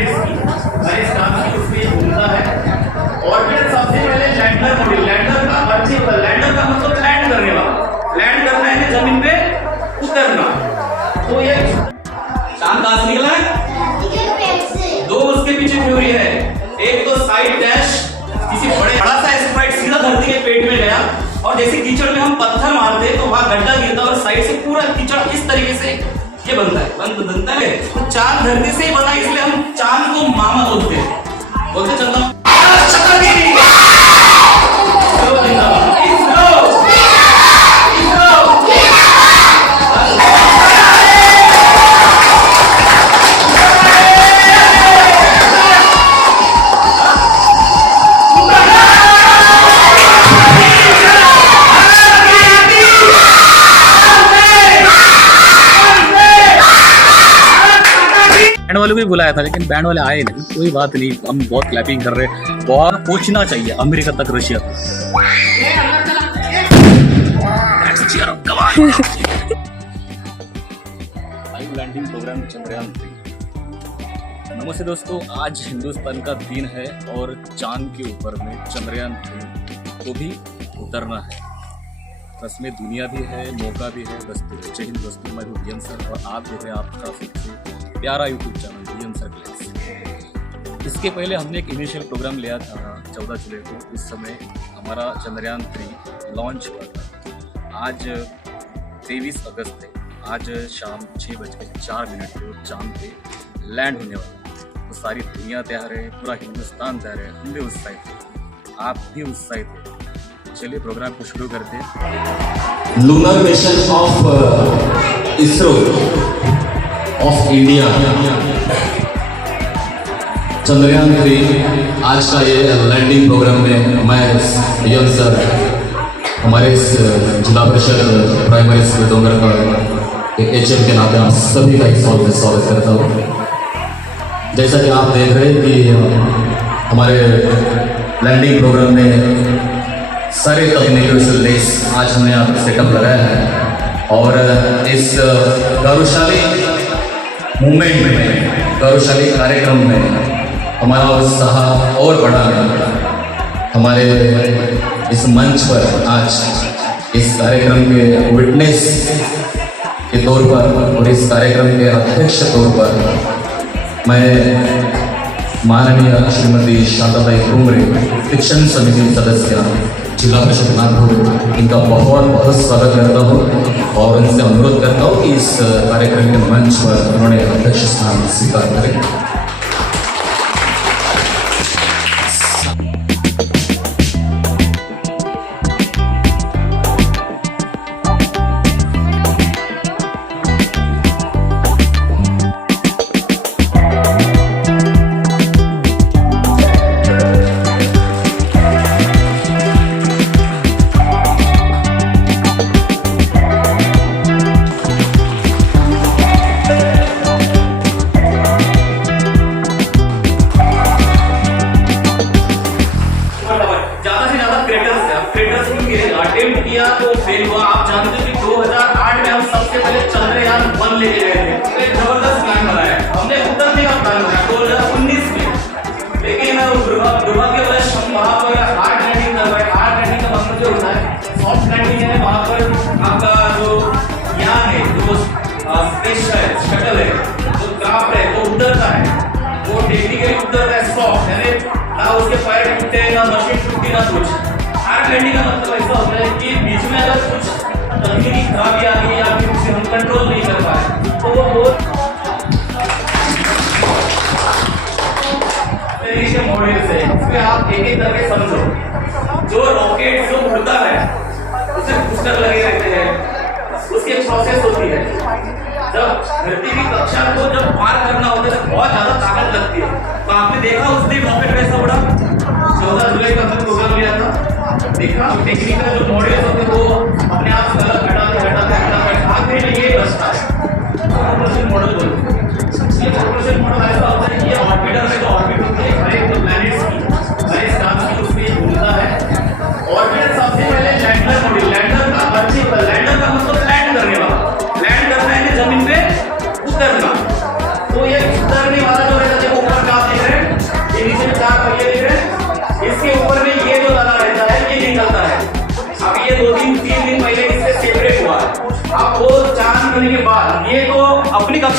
Planets की, सारे stars की उसमें घूमता है। ऑर्बिटर सबसे पहले लैंडर मॉड्यूल, लैंडर का अर्थ ही होता है, लैंडर का मतलब लैंड करने वाला, लैंड करना है जमीन पे उतरना। तो ये चांद कहां से निकला है? दो उसके पीछे थ्योरी है, एक तो साइड डैश, किसी बड़ा सा एस्टेरॉइड सीधा धरती के पेट में गया और जैसे कीचड़ में हम पत्थर मारते हैं तो वहां गड्ढा गिरता है और साइड से पूरा कीचड़ इस तरीके से ये बनता है, बनता है। तो चांद धरती से ही बना, इसलिए हम चांद को मामा बोलते हैं, बोलते चंदा बैंड वालों को भी बुलाया था लेकिन बैंड वाले आए नहीं। कोई बात नहीं, हम बहुत क्लैपिंग कर रहे हैं, बहुत पहुंचना चाहिए अमेरिका तक, रशिया तक। Live landing programme Chandrayaan 3। नमस्ते दोस्तों, आज हिंदुस्तान का दिन है और चांद के ऊपर में चंद्रयान 3 को भी उतरना है। बस में दुनिया भी है, मौका भी है। दोस्तों जय हिंद दोस्तों, मैं हूँ DN सर और आप जो है आपका सबसे प्यारा YouTube channel DN sir class. इसके पहले हमने एक इनिशियल प्रोग्राम लिया था 14 जुलाई को, उस समय हमारा चंद्रयान 3 लॉन्च हुआ था। आज 23 अगस्त है, आज शाम 6:04 पे वो चांद पे लैंड होने वाला है। तो सारी दुनिया तैयार है, पूरा हिंदुस्तान तैयार है, हम भी उत्साहित हैं, आप भी उत्साहित हैं। चलिए प्रोग्राम को शुरू करते हैं। Lunar mission of ISRO of India Chandrayaan 3 आज का ये लैंडिंग प्रोग्राम में मैं DN सर हमारे इस जिला परिषद प्राइमरी स्कूल डोंगर का HM के नाते आप सभी का एक स्वागत करता हूँ। जैसा कि आप देख रहे हैं कि हमारे लैंडिंग प्रोग्राम में सारे तकनीकों से लेस आज हमने यहाँ सेटअप लगाया है और इस गौरवशाली मूवमेंट में, गौरवशाली कार्यक्रम में हमारा उत्साह और बढ़ा है। हमारे इस मंच पर आज इस कार्यक्रम के विटनेस के तौर पर और इस कार्यक्रम के अध्यक्ष तौर पर मैं माननीय श्रीमती शांताबाई ठुमरे, शिक्षण समिति सदस्य जिला परिषद नागपुर, इनका बहुत बहुत स्वागत करता हूँ और उनसे अनुरोध करता हूँ कि इस कार्यक्रम के मंच पर उन्होंने अध्यक्ष स्थान स्वीकार करें। अटेम्प्ट किया तो फेल हुआ। आप जानते हो कि 2008 में हम सबसे पहले चंद्रयान 1 लेके गए थे, तो एक जबरदस्त प्लान बनाया, हमने उतरने का प्लान बनाया 2019 में, लेकिन दुर्भाग्यवश हम वहां पर हार्ड लैंडिंग कर पाए। हार्ड लैंडिंग का मतलब जो होता है सॉफ्ट लैंडिंग है, वहां पर आपका जो यान है, जो स्पेस शटल है, जो क्राफ्ट है वो उतरता है, वो टेक्निकली उतरता है सॉफ्ट, यानी ना उसके पैर टूटते, ना मशीन टूटती, ना कुछ। हार्ड लैंडिंग का मतलब ऐसा होता है कि बीच में अगर कुछ तकनीकी खराबी आ गई या फिर उसे हम कंट्रोल नहीं कर पाए तो वो बहुत तरीके मॉड्यूल्स है, उसमें आप एक एक करके समझो। जो रॉकेट जो उड़ता है उसे बूस्टर लगे रहते हैं, उसकी प्रोसेस होती है। जब धरती की कक्षा को जब पार करना होता है तो बहुत ज्यादा ताकत लगती है। तो आपने देखा उस दिन रॉकेट कैसा उड़ा, 14 जुलाई का हमने प्रोग्राम लिया था, देखा टेक्निकल जो मॉड्यूल्स होते हैं वो अपने आप से अलग हटाते आखिर में ये बचता है प्रोपल्शन मॉडल बोलते हैं। ये प्रोपल्शन मॉडल ऐसा होता है कि ये ऑर्बिटर में जो ऑर्बिट होते हैं हर एक प्लैनेट्स की, हर एक स्टार की उसमें घूमता है। ऑर्बिटर सबसे पहले लैंडर मॉड्यूल, लैंडर का अर्थ ही होता है, लैंडर का मतलब लैंड करने वाला, लैंड करना है जमीन पे उतरना। तो ये उतर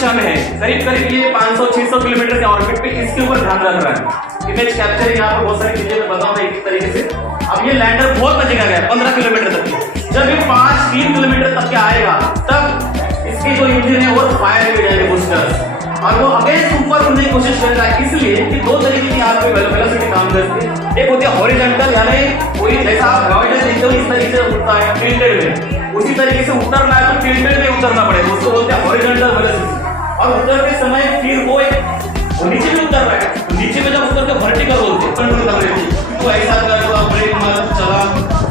दिशा में है, करीब करीब ये 500-600 किलोमीटर के ऑर्बिट पे इसके ऊपर ध्यान रख रहा है। इमेज कैप्चरिंग यहाँ पर बहुत सारी चीजें मैं बताऊंगा एक तरीके से। अब ये लैंडर बहुत जगह गया 15 किलोमीटर तक। जब ये 3 किलोमीटर तक के आएगा तब इसकी जो इंजन है वो फायर हो जाएंगे बूस्टर, और वो अगेंस्ट ऊपर उड़ने की कोशिश कर रहा है। इसलिए कि दो तरीके की यहाँ पे वेलोसिटी काम करती है। एक होती है हॉरिजॉन्टल, यानी कोई जैसा आप ग्राउंड में देखते हो इस तरीके से उड़ता है टिल्टेड में, उसी तरीके से उतरना है तो टिल्टेड में उतरना पड़ेगा, उसको बोलते हैं हॉरिजॉन्टल वेलोसिटी। और उतरते समय फिर वो नीचे भी उतर रहा है, तो नीचे में जब उतर के वर्टिकल बोलते हैं कंट्रोल कर रही थी, तो ऐसा कर तो ब्रेक मार चला,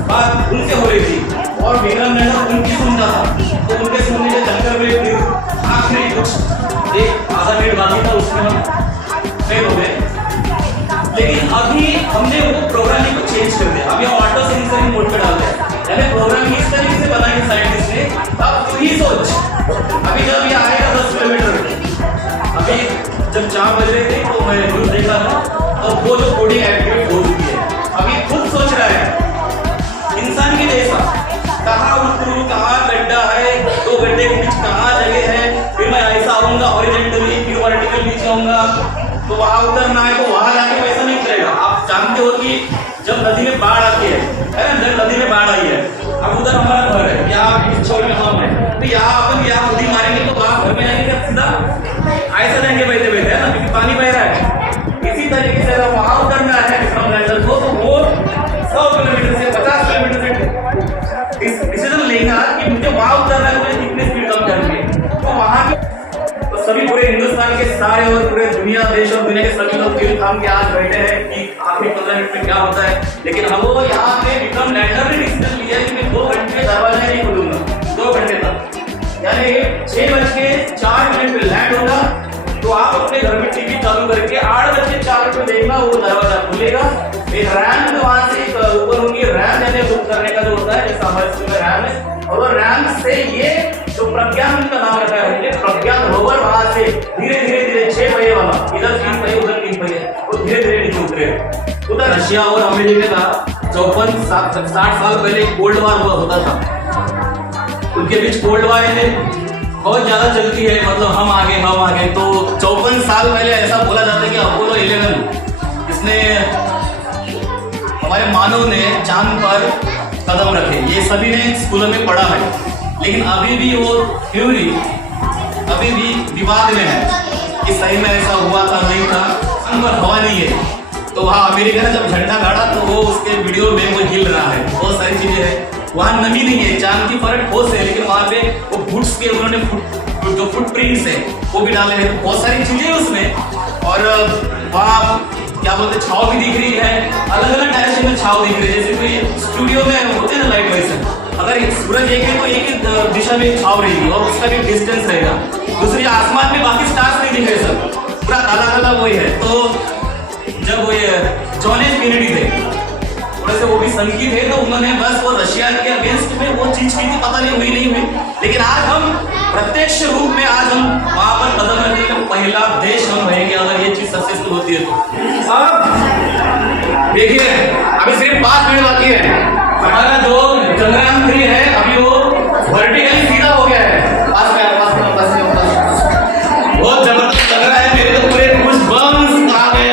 बात उनसे हो रही थी और विक्रम लैंडर उनकी सुनता था, तो उनके सुनने के चक्कर में फिर आखिरी कुछ एक आधा मिनट बाकी था उसमें हम फेल हो गए। लेकिन अभी हमने वो प्रोग्रामिंग को चेंज कर दिया, अभी ऑटो सेंसरिंग मोड पे डाल दिया, यानी प्रोग्रामिंग इस तरीके से बनाई साइंटिस्ट ने। अब तू ही सोच, अभी जब ये आएगा 10 किलोमीटर, अभी जब 4 बज रहे थे तो मैं न्यूज देखा था, तो वो जो कोडिंग एक्टिवेट हो चुकी है, अभी खुद सोच रहा है इंसान के जैसा कहाँ उतरूं, कहाँ गड्ढा है, 2 गड्ढे के बीच कहाँ जगह है, फिर मैं ऐसा आऊंगा हॉरिजॉन्टली, फिर वर्टिकल नीचे आऊंगा, तो वहां उतरना है तो वहां जाके वैसा नहीं करेगा। आप जानते हो कि जब नदी में बाढ़ आती है ना, नदी में बाढ़ आई है, अब उधर हमारा घर है, यहाँ इस छोर में हम है, तो यहाँ अपन यहाँ नदी मारेंगे तो वहां घर में जाएंगे सीधा ऐसा जाएंगे बहते बहते, है ना, क्योंकि पानी बह रहा है। इसी तरीके से अगर वहां उतरना है विक्रम लैंडर को, तो वो 100 किलोमीटर से 50 किलोमीटर से डिसीजन लेगा कि मुझे वहां उतरना है, मुझे कितनी स्पीड कम करनी है, तो वहां तो सभी पूरे हिंदुस्तान के सारे और पूरे दुनिया, देश और दुनिया के सभी लोग दिल थाम के आज बैठे हैं कि आखिरी 15 मिनट में क्या होता है। लेकिन हम वो यहाँ पे विक्रम लैंडर ने डिसीजन लिया है कि मैं 2 घंटे में दरवाजा नहीं खोलूंगा, 2 घंटे तक, यानी 6:04 पे लैंड होगा, तो आप अपने घर में टीवी चालू करके 8:04 पे देखना, वो दरवाजा खुलेगा। एक रैम वहां से ऊपर होगी, रैम यानी बुक करने का जो होता है, जैसा हमारे स्कूल में रैम है, और वो रैम से ये जो प्रज्ञान का नाम रखा है, प्रज्ञान रोवर वहां से धीरे धीरे 6 पहिए वाला, इधर 3 पहिए उधर 3 पहिए, वो धीरे धीरे नीचे उतरे। उधर रशिया और अमेरिका का 54-60 साल पहले कोल्ड वार हुआ होता था, उनके बीच कोल्ड वार है बहुत ज्यादा चलती है, मतलब हम आगे, तो 54 साल पहले ऐसा बोला जाता है कि अपोलो 11 इसने हमारे मानव ने चांद पर कदम रखे, ये सभी ने स्कूलों में पढ़ा है। लेकिन अभी भी वो थ्योरी अभी भी विवाद में है कि सही में ऐसा हुआ था नहीं था, पर हवा नहीं है। तो वहाँ अमेरिका ने जब झंडा गाड़ा तो वो उसके वीडियो में वो हिल रहा है, बहुत सारी चीजें हैं। वहाँ नमी नहीं है, चांद की परत ठोस है, लेकिन वहाँ पे वो फुट्स के उन्होंने जो फुटप्रिंट्स है वो भी डाले हैं, बहुत सारी चीजें उसमें। और वहाँ क्या बोलते हैं, छाव भी दिख रही है, अलग अलग डायरेक्शन में छाव दिख रही है, जैसे कोई स्टूडियो में होते हैं ना लाइट वैसे, अगर सूरज एक है तो एक ही दिशा में छाव रहेगी और उसका भी डिस्टेंस रहेगा, दूसरी आसमान में बाकी स्टार्स नहीं दिख रहे सब, पूरा काला काला वही है। तो जब वो जॉन एफ केनेडी थे, थोड़े से वो भी संगीत है, तो उन्होंने बस वो रशिया के अगेंस्ट में वो चीज की थी, पता नहीं हुई नहीं हुई, लेकिन आज हम प्रत्यक्ष रूप में आज हम वहां पर कदम रखने का पहला देश हम रहेंगे अगर ये चीज सक्सेसफुल होती है तो। अब देखिए अभी सिर्फ 5 मिनट बाकी है, हमारा जो चंद्रयान 3 है अभी वो वर्टिकली सीधा हो गया है, बहुत जबरदस्त लग रहा है मेरे तो, पूरे कुछ बम्स आ गए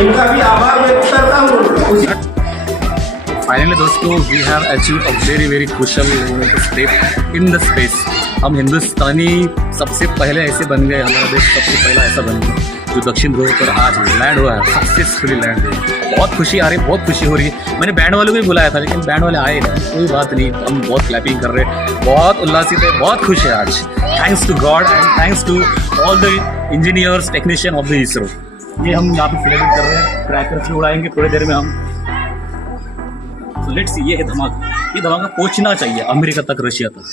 इनका भी आभार व्यक्त करता हूँ। फाइनली दोस्तों we have achieve a very very crucial step in the space. हम हिंदुस्तानी सबसे पहले ऐसे बन गए, हमारा देश सबसे पहला ऐसा बन गया जो दक्षिण ध्रुव पर आज लैंड हुआ है, सक्सेसफुली लैंड हुआ। बहुत खुशी आ रही है, बहुत खुशी हो रही है। मैंने बैंड वालों को भी बुलाया था लेकिन बैंड वाले आए नहीं, कोई बात नहीं, हम बहुत क्लैपिंग कर रहे हैं, बहुत उल्लासित है, बहुत खुश है आज। Thanks to God and thanks to all the engineers technician of the ISRO. ये हम यहाँ पे सेलिब्रेट कर रहे हैं, क्रैकर्स भी उड़ाएंगे थोड़ी देर में हम। तो लेट्स सी, ये धमाका पहुंचना चाहिए अमेरिका तक, रशिया तक।